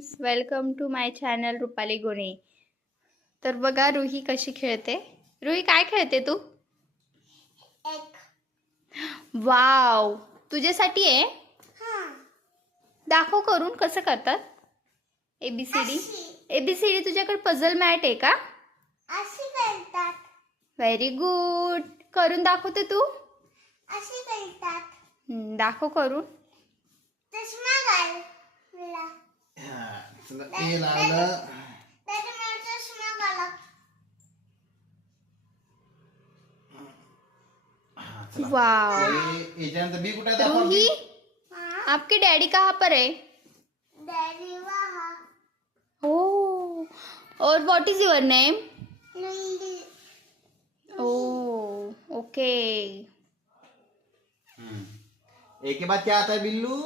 Friends, welcome to my channel Rupali Gone. तर बघा रुही कशी खेळते. रुही काय खेळते तू? वाव, तुझ्यासाठी आहे. दाखव करून कसं करतात. एबीसीडी एबीसीडी तुझ्याकडे पझल मॅट आहे का? अशी करतात. Very good. करून दाखवते तू. अशी करतात. दाखव करून. चष्मा घाल मला. चला ए लावलं. दादा मला चष्मा घाला. वाव. याच्यानंतर बी कुठे दाखव. रूही, आपके डैडी कहाँ पर है? डॅडी वहा. Oh, और what is your name? Lungi. Oh, okay. ए के बाद क्या आता है बिल्लू?